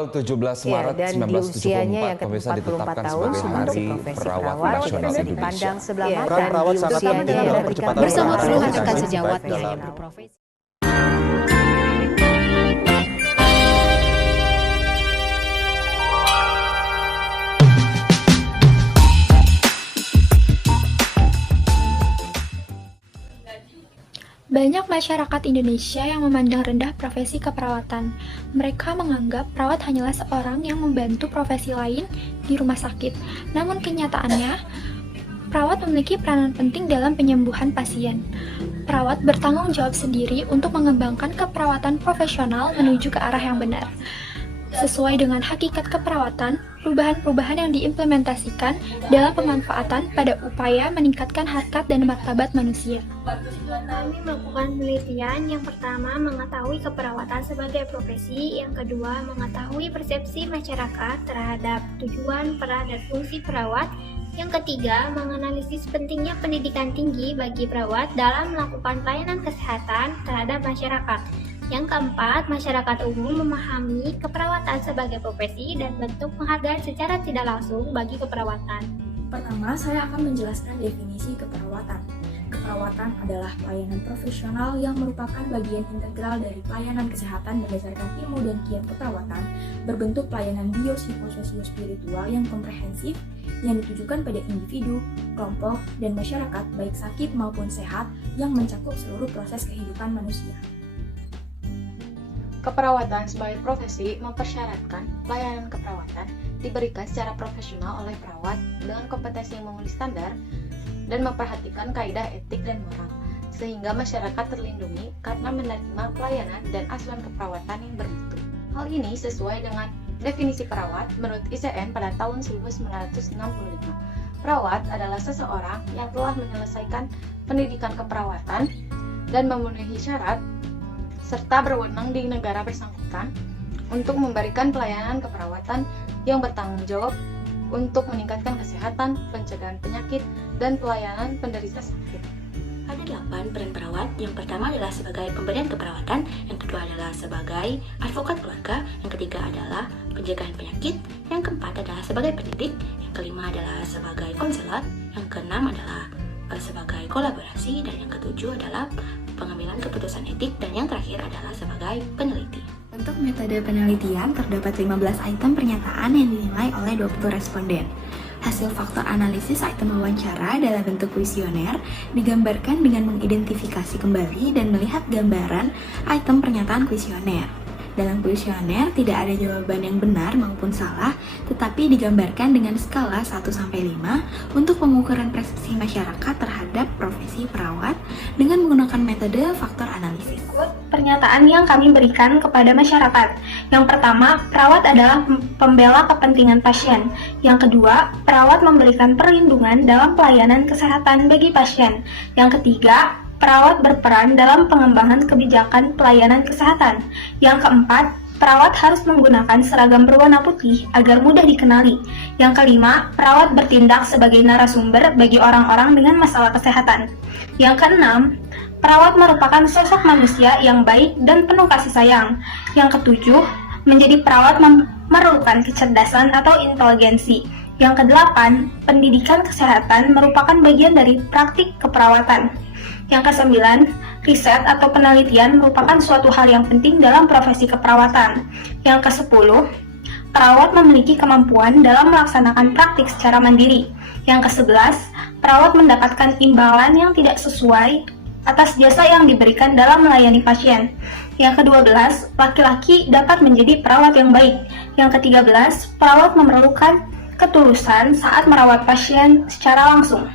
Tanggal 17 Maret dan di usianya yang 1974 pemirsa ke-44 ditetapkan tahun sebagai Hari profesi Perawat perawat Nasional bisa Indonesia. dipandang sebelah mata Peran perawat di sangat usianya penting yang dalam memberikan percepatan Bersama pelayanan puluhan Perawat rekan yang sejawatnya dalam yang berprofesi. Banyak masyarakat Indonesia yang memandang rendah profesi keperawatan. Mereka menganggap perawat hanyalah seorang yang membantu profesi lain di rumah sakit. Namun kenyataannya, perawat memiliki peranan penting dalam penyembuhan pasien. Perawat bertanggung jawab sendiri untuk mengembangkan keperawatan profesional menuju ke arah yang benar. Sesuai dengan hakikat keperawatan, perubahan-perubahan yang diimplementasikan dalam pemanfaatan pada upaya meningkatkan harkat dan martabat manusia. Kami melakukan penelitian. Yang pertama, mengetahui keperawatan sebagai profesi. Yang kedua, mengetahui persepsi masyarakat terhadap tujuan, peran, dan fungsi perawat. Yang ketiga, menganalisis pentingnya pendidikan tinggi bagi perawat dalam melakukan pelayanan kesehatan terhadap masyarakat. Yang keempat, masyarakat umum memahami keperawatan sebagai profesi dan bentuk penghargaan secara tidak langsung bagi keperawatan. Pertama, saya akan menjelaskan definisi keperawatan. Keperawatan adalah pelayanan profesional yang merupakan bagian integral dari pelayanan kesehatan berdasarkan ilmu dan kiat keperawatan, berbentuk pelayanan biopsikososio-spiritual yang komprehensif, yang ditujukan pada individu, kelompok, dan masyarakat baik sakit maupun sehat yang mencakup seluruh proses kehidupan manusia. Keperawatan sebagai profesi mempersyaratkan pelayanan keperawatan diberikan secara profesional oleh perawat dengan kompetensi yang memenuhi standar dan memperhatikan kaidah etik dan moral, sehingga masyarakat terlindungi karena menerima pelayanan dan asuhan keperawatan yang bermutu. Hal ini sesuai dengan definisi perawat menurut ICN pada tahun 1965. Perawat adalah seseorang yang telah menyelesaikan pendidikan keperawatan dan memenuhi syarat serta berwenang di negara bersangkutan untuk memberikan pelayanan keperawatan yang bertanggung jawab untuk meningkatkan kesehatan, pencegahan penyakit, dan pelayanan penderita sakit. Ada 8 peran perawat. Yang pertama adalah sebagai pemberian keperawatan, yang kedua adalah sebagai advokat keluarga, yang ketiga adalah pencegahan penyakit, yang keempat adalah sebagai pendidik, yang kelima adalah sebagai konselor, yang keenam adalah sebagai kolaborasi, dan yang ketujuh adalah pengambilan keputusan etik, dan yang terakhir adalah sebagai peneliti. Untuk metode penelitian, terdapat 15 item pernyataan yang dinilai oleh 20 responden. Hasil faktor analisis item wawancara dalam bentuk kuesioner digambarkan dengan mengidentifikasi kembali dan melihat gambaran item pernyataan kuesioner. Dalam kuesioner tidak ada jawaban yang benar maupun salah, tetapi digambarkan dengan skala 1-5 untuk pengukuran persepsi masyarakat terhadap profesi perawat dengan menggunakan metode faktor analisis. Pernyataan yang kami berikan kepada masyarakat. Yang pertama, perawat adalah pembela kepentingan pasien. Yang kedua, perawat memberikan perlindungan dalam pelayanan kesehatan bagi pasien. Yang ketiga, perawat berperan dalam pengembangan kebijakan pelayanan kesehatan. Yang keempat, perawat harus menggunakan seragam berwarna putih agar mudah dikenali. Yang kelima, perawat bertindak sebagai narasumber bagi orang-orang dengan masalah kesehatan. Yang keenam, perawat merupakan sosok manusia yang baik dan penuh kasih sayang. Yang ketujuh, menjadi perawat memerlukan kecerdasan atau inteligensi. Yang kedelapan, pendidikan kesehatan merupakan bagian dari praktik keperawatan. Yang kesembilan, riset atau penelitian merupakan suatu hal yang penting dalam profesi keperawatan. Yang kesepuluh, perawat memiliki kemampuan dalam melaksanakan praktik secara mandiri. Yang kesebelas, perawat mendapatkan imbalan yang tidak sesuai atas jasa yang diberikan dalam melayani pasien. Yang ke-12, laki-laki dapat menjadi perawat yang baik. Yang ke-13, perawat memerlukan ketulusan saat merawat pasien secara langsung.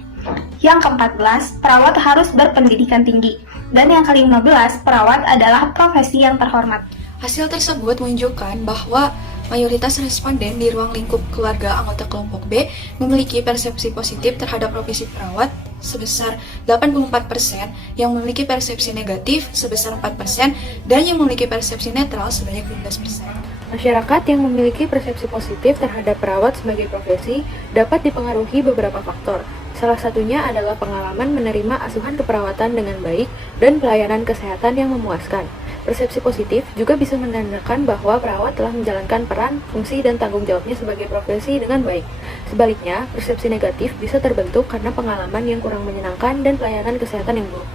Yang ke-14, perawat harus berpendidikan tinggi. Dan yang ke-15, perawat adalah profesi yang terhormat. Hasil tersebut menunjukkan bahwa mayoritas responden di ruang lingkup keluarga anggota kelompok B memiliki persepsi positif terhadap profesi perawat sebesar 84%, yang memiliki persepsi negatif sebesar 4%, dan yang memiliki persepsi netral sebanyak 15%. Masyarakat yang memiliki persepsi positif terhadap perawat sebagai profesi dapat dipengaruhi beberapa faktor. Salah satunya adalah pengalaman menerima asuhan keperawatan dengan baik dan pelayanan kesehatan yang memuaskan. Persepsi positif juga bisa menandakan bahwa perawat telah menjalankan peran, fungsi, dan tanggung jawabnya sebagai profesi dengan baik. Sebaliknya, persepsi negatif bisa terbentuk karena pengalaman yang kurang menyenangkan dan pelayanan kesehatan yang buruk.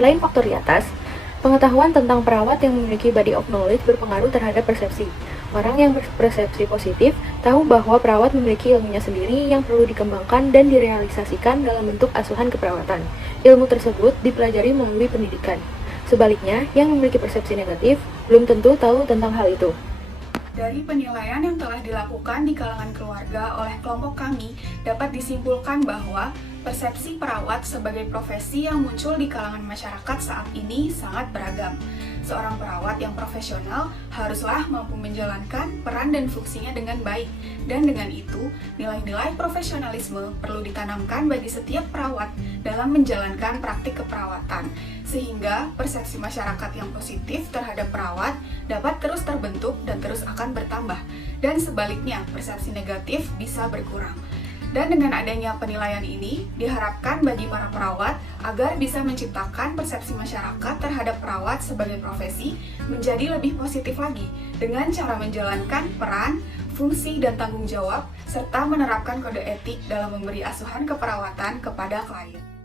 Selain faktor di atas, pengetahuan tentang perawat yang memiliki body of knowledge berpengaruh terhadap persepsi. Orang yang berpersepsi positif tahu bahwa perawat memiliki ilmunya sendiri yang perlu dikembangkan dan direalisasikan dalam bentuk asuhan keperawatan. Ilmu tersebut dipelajari melalui pendidikan. Sebaliknya, yang memiliki persepsi negatif belum tentu tahu tentang hal itu. Dari penilaian yang telah dilakukan di kalangan keluarga oleh kelompok kami, dapat disimpulkan bahwa persepsi perawat sebagai profesi yang muncul di kalangan masyarakat saat ini sangat beragam. Seorang perawat yang profesional haruslah mampu menjalankan peran dan fungsinya dengan baik. Dan dengan itu, nilai-nilai profesionalisme perlu ditanamkan bagi setiap perawat dalam menjalankan praktik keperawatan, sehingga persepsi masyarakat yang positif terhadap perawat dapat terus terbentuk dan terus akan bertambah. Dan sebaliknya, persepsi negatif bisa berkurang. Dan dengan adanya penilaian ini, diharapkan bagi para perawat agar bisa menciptakan persepsi masyarakat terhadap perawat sebagai profesi menjadi lebih positif lagi dengan cara menjalankan peran, fungsi, dan tanggung jawab, serta menerapkan kode etik dalam memberi asuhan keperawatan kepada klien.